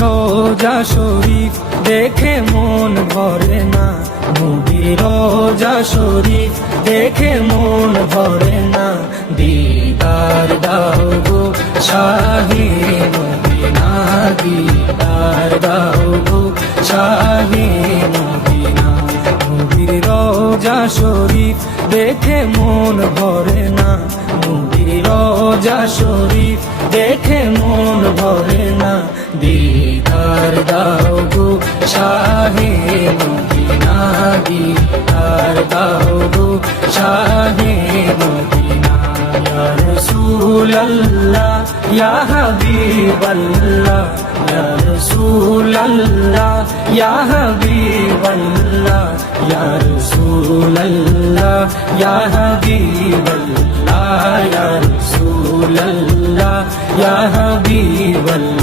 রোজা শরীফ দেখে মন ভরে না, নবীর রোজা শরীফ দেখে মন ভরে না। দিদার দাও গো শাহে মদিনা, দিদার দাও গো শাহে মদিনা। নবীর রোজা শরীফ দেখে মন ভরে না, নবীর রোজা শরীফ দেখে মন ভরে না। দিদার দাও গো শাহে মদিনা, দিদার দাও গো শাহে মদিনা। ইয়া রাসূলুল্লাহ ইয়া হাবিবাল্লাহ, ইয়া রাসূলুল্লাহ ইয়া হাবিবাল্লাহ, ইয়া রাসূলুল্লাহ ইয়া হাবিবাল্লাহ, ইয়া রাসূলুল্লাহ ইয়া হাবিবাল্লাহ।